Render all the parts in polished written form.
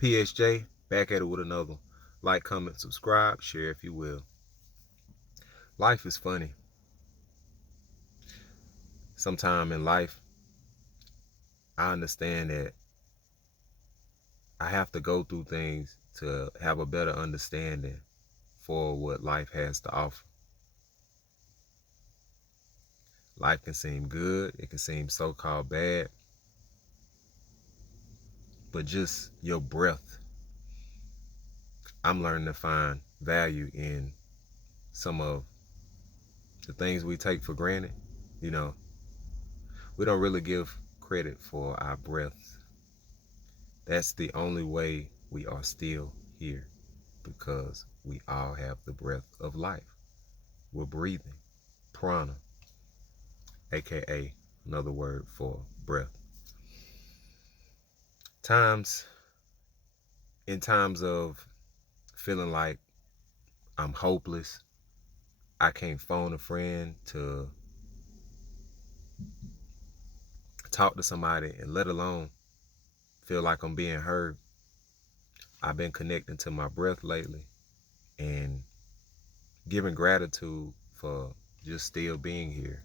PSJ, back at it with another one. Like, comment, subscribe, share if you will. Life is funny. Sometime in life, I understand that I have to go through things to have a better understanding for what life has to offer. Life can seem good, it can seem so-called bad, but just your breath. I'm learning to find value in some of the things we take for granted. You know, we don't really give credit for our breath. That's the only way we are still here, because we all have the breath of life. We're breathing. Prana, aka another word for breath. In times of feeling like I'm hopeless, I can't phone a friend to talk to somebody, and let alone feel like I'm being heard, I've been connecting to my breath lately and giving gratitude for just still being here.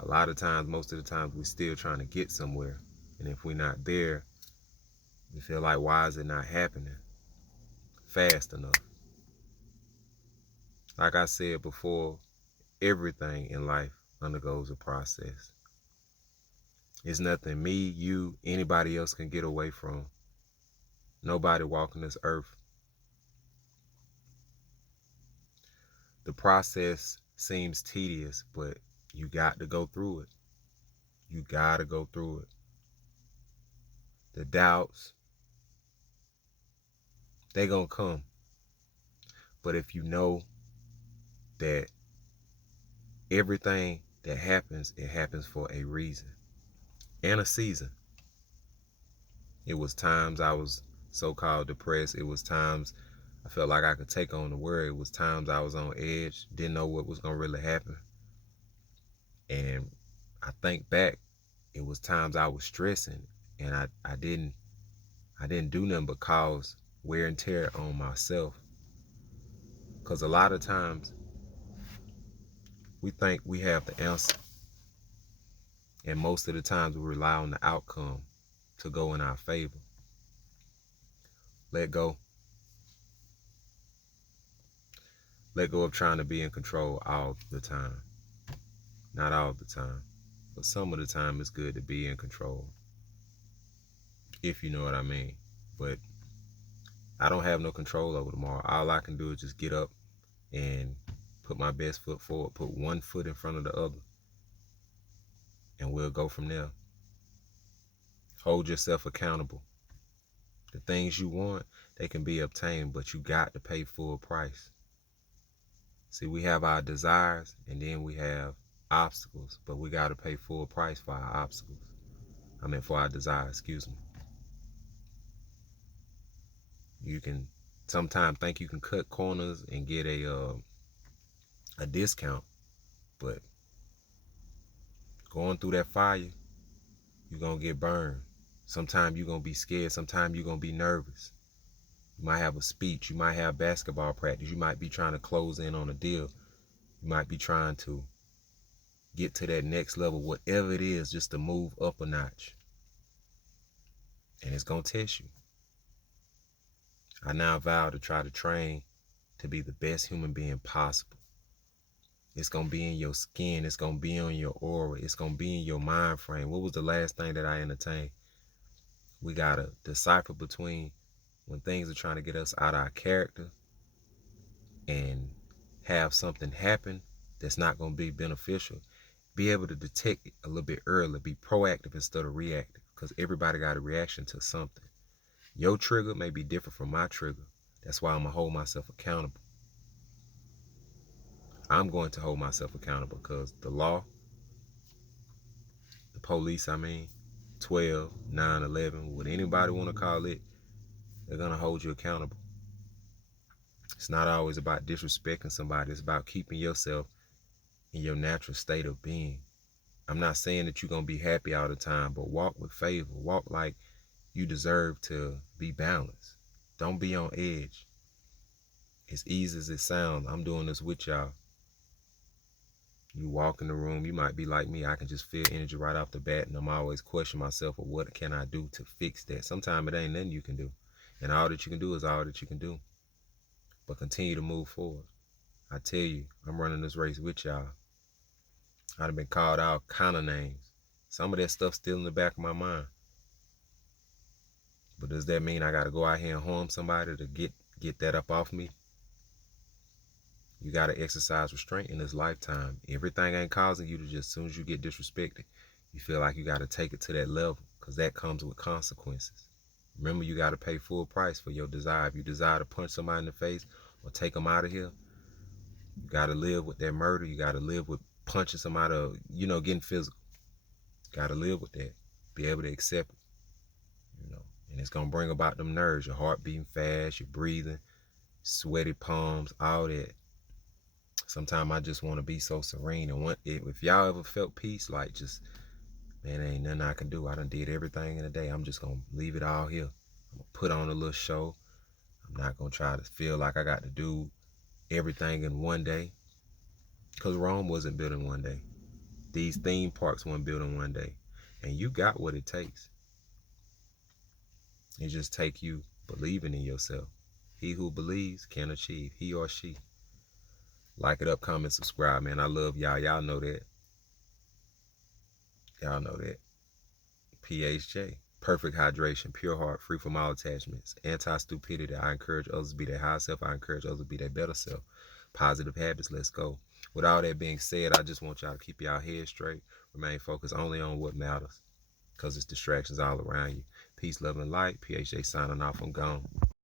A lot of times, most of the times, we're still trying to get somewhere. And if we're not there, we feel like, why is it not happening fast enough? Like I said before, everything in life undergoes a process. It's nothing me, you, anybody else can get away from. Nobody walking this earth. The process seems tedious, but you got to go through it. You got to go through it. The doubts, they gonna come. But if you know that everything that happens, it happens for a reason and a season. It was times I was so-called depressed. It was times I felt like I could take on the world. It was times I was on edge, didn't know what was gonna really happen. And I think back, it was times I was stressing, and I didn't do nothing but cause wear and tear on myself. Because a lot of times we think we have the answer, and most of the times we rely on the outcome to go in our favor. Let go. Let go of trying to be in control all the time. Not all the time, but some of the time it's good to be in control, if you know what I mean. But I don't have no control over tomorrow. All I can do is just get up and put my best foot forward, put one foot in front of the other, and we'll go from there. Hold yourself accountable. The things you want, they can be obtained, but you got to pay full price. See, we have our desires, and then we have obstacles, but we got to pay full price for our obstacles. For our desires, excuse me. You can sometimes think you can cut corners and get a discount, but going through that fire, you're going to get burned. Sometimes you're going to be scared. Sometimes you're going to be nervous. You might have a speech. You might have basketball practice. You might be trying to close in on a deal. You might be trying to get to that next level, whatever it is, just to move up a notch. And it's going to test you. I now vow to try to train to be the best human being possible. It's going to be in your skin. It's going to be on your aura. It's going to be in your mind frame. What was the last thing that I entertained? We got to decipher between when things are trying to get us out of our character and have something happen that's not going to be beneficial. Be able to detect it a little bit early. Be proactive instead of reactive, because everybody got a reaction to something. Your trigger may be different from my trigger. That's why I'm going to hold myself accountable. I'm going to hold myself accountable, because the law, the police, 12, 9, 11, what anybody want to call it, they're going to hold you accountable. It's not always about disrespecting somebody. It's about keeping yourself in your natural state of being. I'm not saying that you're going to be happy all the time, but walk with favor. Walk like You deserve to be balanced. Don't be on edge. As easy as it sounds, I'm doing this with y'all. You walk in the room, you might be like me. I can just feel energy right off the bat, and I'm always questioning myself, well, what can I do to fix that? Sometimes it ain't nothing you can do. And all that you can do is all that you can do. But continue to move forward. I tell you, I'm running this race with y'all. I'd have been called all kind of names. Some of that stuff still in the back of my mind. But does that mean I got to go out here and harm somebody to get that up off me? You got to exercise restraint in this lifetime. Everything ain't causing you to just, as soon as you get disrespected, you feel like you got to take it to that level, because that comes with consequences. Remember, you got to pay full price for your desire. If you desire to punch somebody in the face or take them out of here, you got to live with that murder. You got to live with punching somebody, or, getting physical. Got to live with that. Be able to accept it. And it's going to bring about them nerves, your heart beating fast, your breathing, sweaty palms, all that. Sometimes I just want to be so serene. And if y'all ever felt peace, like just, man, there ain't nothing I can do. I done did everything in a day. I'm just going to leave it all here. I'm going to put on a little show. I'm not going to try to feel like I got to do everything in one day. Because Rome wasn't built in one day. These theme parks weren't built in one day. And you got what it takes. It just take you believing in yourself. He who believes can achieve. He or she. Like it up, comment, subscribe, man. I love y'all. Y'all know that. Y'all know that. PHJ. Perfect hydration. Pure heart. Free from all attachments. Anti-stupidity. I encourage others to be their higher self. I encourage others to be their better self. Positive habits. Let's go. With all that being said, I just want y'all to keep y'all head straight. Remain focused only on what matters. Because it's distractions all around you. Peace, love, and light. PHJ signing off. I'm gone.